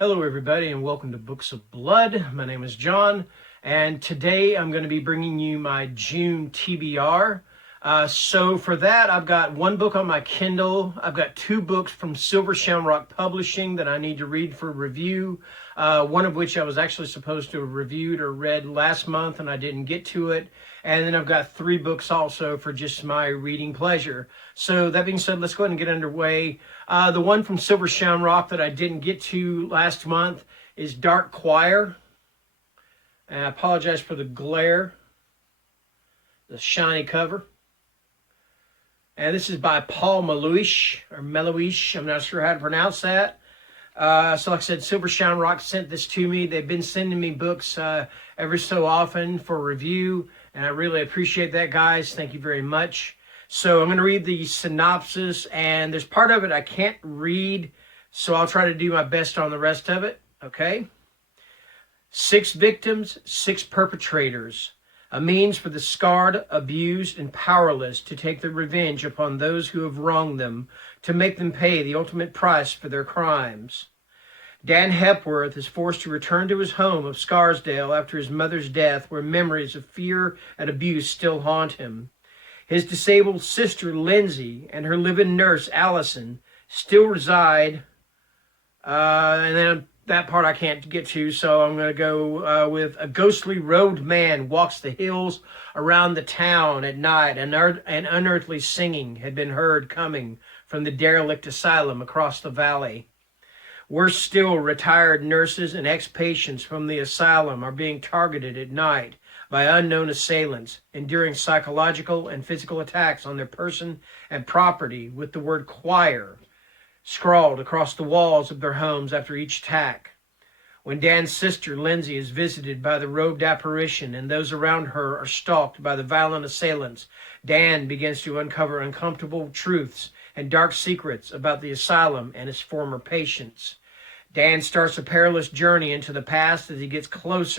Hello, everybody, and welcome to Books of Blood. My name is John, and today I'm going to be bringing you my June TBR. So for that, I've got one book on my Kindle. I've got two books from Silver Shamrock Publishing that I need to read for review, one of which I was actually supposed to have reviewed or read last month, and I didn't get to it. And then I've got three books also for just my reading pleasure. So that being said, let's go ahead and get underway. The one from Silver Shamrock that I didn't get to last month is Dark Choir. And I apologize for the glare, the shiny cover. And this is by Paul Meluish, or Meluish. I'm not sure how to pronounce that. So like I said, Silver Shamrock sent this to me. They've been sending me books every so often for review, and I really appreciate that, guys. Thank you very much. So I'm going to read the synopsis, and there's part of it I can't read, so I'll try to do my best on the rest of it, okay? 6 victims, 6 perpetrators. A means for the scarred, abused, and powerless to take their revenge upon those who have wronged them, to make them pay the ultimate price for their crimes. Dan Hepworth is forced to return to his home of Scarsdale after his mother's death, where memories of fear and abuse still haunt him. His disabled sister, Lindsay, and her live-in nurse, Allison, still reside, and then that part I can't get to, so I'm going to go with a ghostly robed man walks the hills around the town at night, and an unearthly singing had been heard coming from the derelict asylum across the valley. Worse still, retired nurses and ex-patients from the asylum are being targeted at night by unknown assailants, enduring psychological and physical attacks on their person and property, with the word choir scrawled across the walls of their homes after each attack. When Dan's sister, Lindsay, is visited by the robed apparition and those around her are stalked by the violent assailants, Dan begins to uncover uncomfortable truths and dark secrets about the asylum and its former patients. Dan starts a perilous journey into the past as he gets close,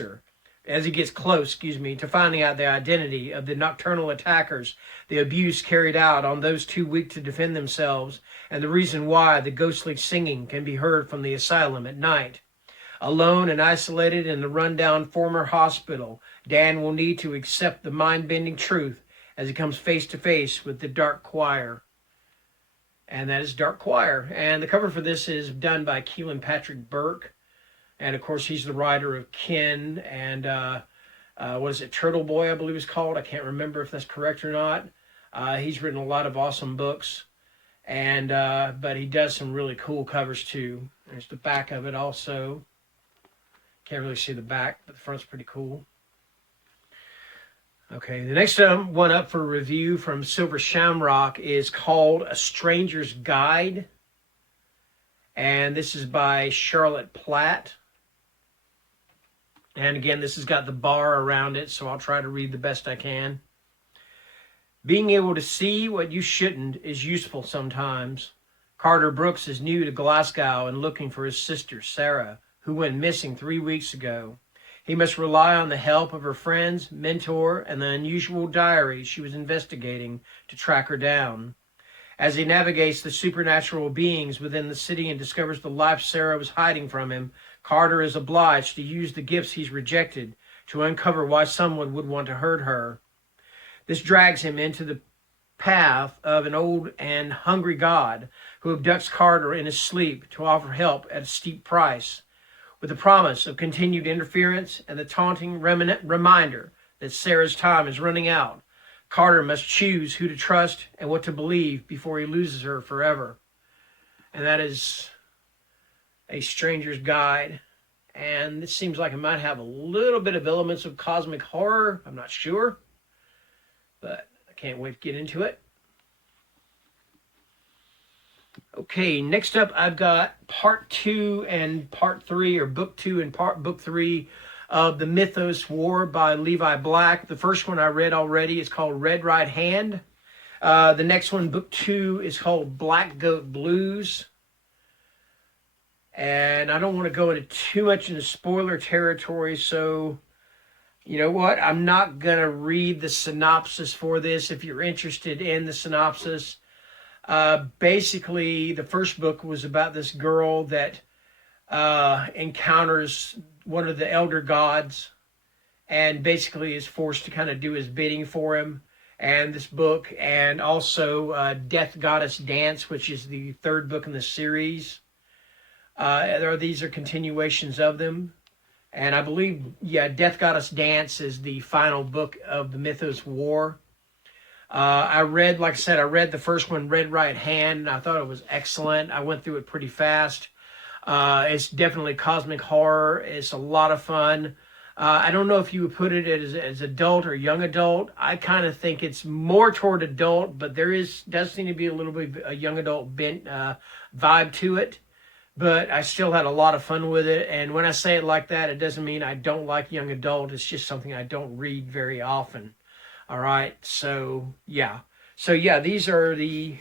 to finding out the identity of the nocturnal attackers, the abuse carried out on those too weak to defend themselves, and the reason why the ghostly singing can be heard from the asylum at night. Alone and isolated in the rundown former hospital, Dan will need to accept the mind-bending truth as he comes face to face with the Dark Choir. And that is Dark Choir. And the cover for this is done by Keelan Patrick Burke. And of course, he's the writer of Kin and what is it, Turtle Boy, I believe it's called. I can't remember if that's correct or not. He's written a lot of awesome books, and but he does some really cool covers too. There's the back of it also. Can't really see the back, but the front's pretty cool. Okay, the next one up for review from Silver Shamrock is called A Stranger's Guide. And this is by Charlotte Platt. And again, this has got the bar around it, so I'll try to read the best I can. Being able to see what you shouldn't is useful sometimes. Carter Brooks is new to Glasgow and looking for his sister, Sarah, who went missing 3 weeks ago. He must rely on the help of her friends, mentor, and the unusual diary she was investigating to track her down. As he navigates the supernatural beings within the city and discovers the life Sarah was hiding from him, Carter is obliged to use the gifts he's rejected to uncover why someone would want to hurt her. This drags him into the path of an old and hungry god who abducts Carter in his sleep to offer help at a steep price, with the promise of continued interference and the taunting reminder that Sarah's time is running out. Carter must choose who to trust and what to believe before he loses her forever. And that is A Stranger's Guide. And this seems like it might have a little bit of elements of cosmic horror. I'm not sure, but I can't wait to get into it. Okay, next up I've got part 2 and part 3, or book 2 and book 3 of The Mythos War by Levi Black. The first one I read already is called Red Right Hand. The next one, book 2, is called Black Goat Blues. And I don't want to go into too much into spoiler territory, so you know what? I'm not going to read the synopsis for this. If you're interested in the synopsis, basically the first book was about this girl that encounters one of the elder gods and basically is forced to kind of do his bidding for him. And this book, and also Death Goddess Dance, which is the third book in the series. These are continuations of them. And I believe, yeah, Death Goddess Dance is the final book of the Mythos War. I read, like I said, I read the first one, Red Right Hand, and I thought it was excellent. I went through it pretty fast. It's definitely cosmic horror. It's a lot of fun. I don't know if you would put it as adult or young adult. I kind of think it's more toward adult, but does seem to be a little bit a young adult bent vibe to it. But I still had a lot of fun with it. And when I say it like that, it doesn't mean I don't like young adult. It's just something I don't read very often. All right. So, yeah. These are the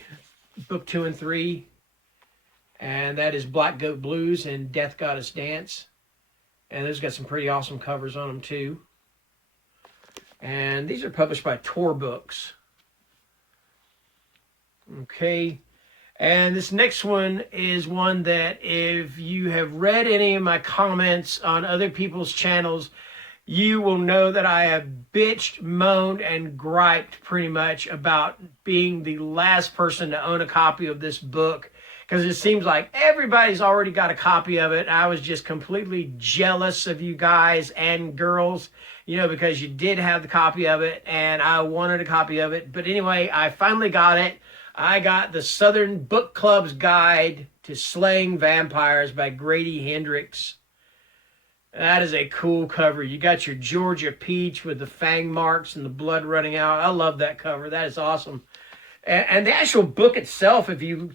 book 2 and 3. And that is Black Goat Blues and Death Goddess Dance. And those got some pretty awesome covers on them too. And these are published by Tor Books. Okay. And this next one is one that if you have read any of my comments on other people's channels, you will know that I have bitched, moaned, and griped pretty much about being the last person to own a copy of this book, because it seems like everybody's already got a copy of it. I was just completely jealous of you guys and girls, because you did have the copy of it, and I wanted a copy of it. But anyway, I finally got it. I got the Southern Book Club's Guide to Slaying Vampires by Grady Hendrix. That is a cool cover. You got your Georgia peach with the fang marks and the blood running out. I love that cover. That is awesome. And the actual book itself, if you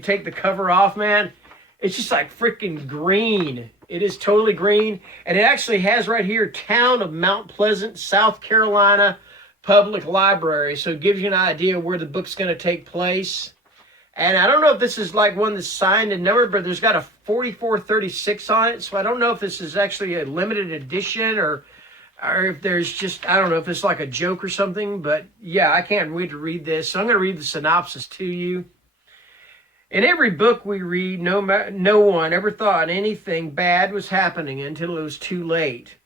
take the cover off, man, it's just like freaking green. It is totally green. And it actually has right here, Town of Mount Pleasant, South Carolina Public Library. So it gives you an idea where the book's going to take place. And I don't know if this is like one that's signed and numbered, but there's got a 4436 on it. So I don't know if this is actually a limited edition or if there's just, I don't know if it's like a joke or something. But yeah, I can't wait to read this. So I'm going to read the synopsis to you. In every book we read, no one ever thought anything bad was happening until it was too late.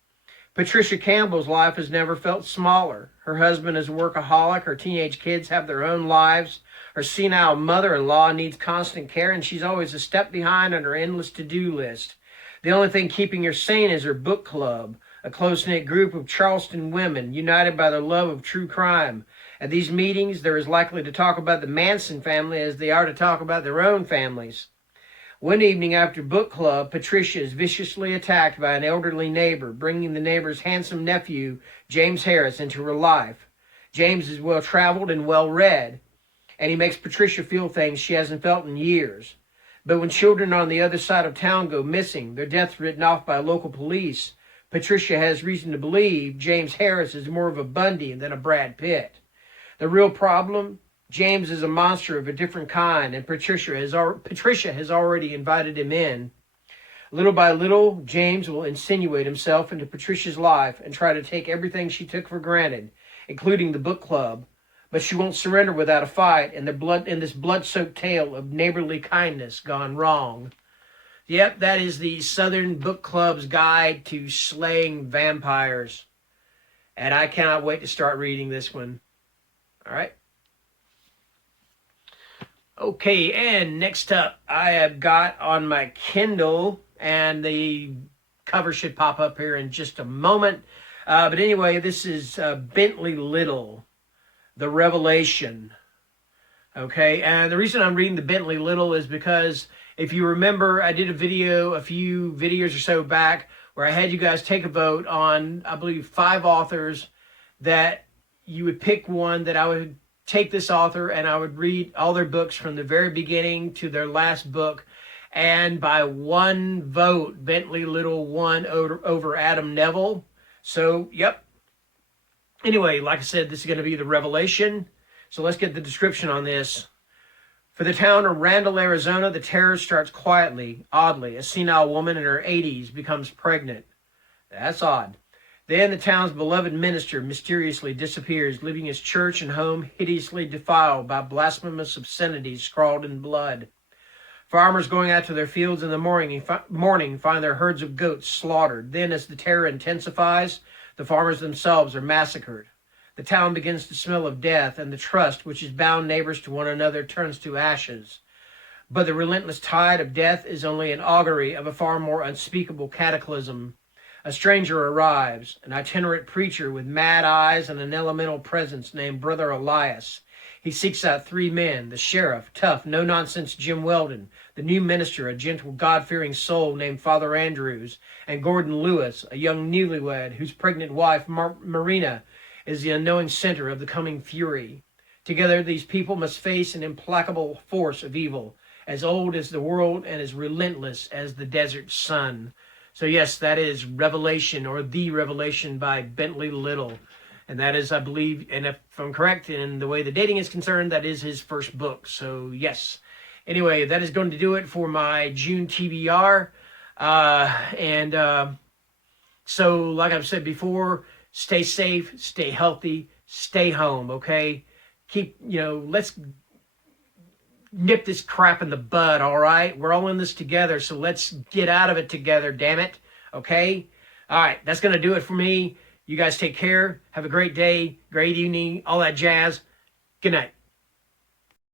Patricia Campbell's life has never felt smaller. Her husband is a workaholic. Her teenage kids have their own lives. Her senile mother-in-law needs constant care, and she's always a step behind on her endless to-do list. The only thing keeping her sane is her book club, a close-knit group of Charleston women united by their love of true crime. At these meetings, they're as likely to talk about the Manson family as they are to talk about their own families. One evening after book club, Patricia is viciously attacked by an elderly neighbor, bringing the neighbor's handsome nephew, James Harris, into her life. James is well-traveled and well-read, and he makes Patricia feel things she hasn't felt in years. But when children on the other side of town go missing, their deaths written off by local police, Patricia has reason to believe James Harris is more of a Bundy than a Brad Pitt. The real problem? James is a monster of a different kind, and Patricia has already invited him in. Little by little, James will insinuate himself into Patricia's life and try to take everything she took for granted, including the book club. But she won't surrender without a fight in this blood-soaked tale of neighborly kindness gone wrong. Yep, that is the Southern Book Club's Guide to Slaying Vampires. And I cannot wait to start reading this one. All right. Okay, and next up, I have got on my Kindle, and the cover should pop up here in just a moment. But anyway, this is Bentley Little, The Revelation. Okay, and the reason I'm reading the Bentley Little is because if you remember, I did a few videos or so back, where I had you guys take a vote on, I believe, 5 authors that you would pick one that I would take this author and I would read all their books from the very beginning to their last book. And by one vote, Bentley Little won over Adam Neville. So, yep. Anyway, like I said, this is going to be The Revelation. So let's get the description on this. For the town of Randall, Arizona, the terror starts quietly, oddly. A senile woman in her 80s becomes pregnant. That's odd. Then the town's beloved minister mysteriously disappears, leaving his church and home hideously defiled by blasphemous obscenities scrawled in blood. Farmers going out to their fields in the morning find their herds of goats slaughtered. Then, as the terror intensifies, the farmers themselves are massacred. The town begins to smell of death, and the trust which has bound neighbors to one another turns to ashes. But the relentless tide of death is only an augury of a far more unspeakable cataclysm. A stranger arrives, an itinerant preacher with mad eyes and an elemental presence named Brother Elias. He seeks out 3 men, the sheriff, tough, no-nonsense Jim Weldon, the new minister, a gentle, God-fearing soul named Father Andrews, and Gordon Lewis, a young newlywed whose pregnant wife, Marina, is the unknowing center of the coming fury. Together, these people must face an implacable force of evil, as old as the world and as relentless as the desert sun. So yes, that is Revelation, or The Revelation, by Bentley Little. And that is, I believe, and if I'm correct in the way the dating is concerned, that is his first book. So yes. Anyway, that is going to do it for my June TBR. So like I've said before, stay safe, stay healthy, stay home, okay? Let's nip this crap in the bud, all right? We're all in this together, so let's get out of it together, damn it, okay? All right, that's going to do it for me. You guys take care. Have a great day, great evening, all that jazz. Good night.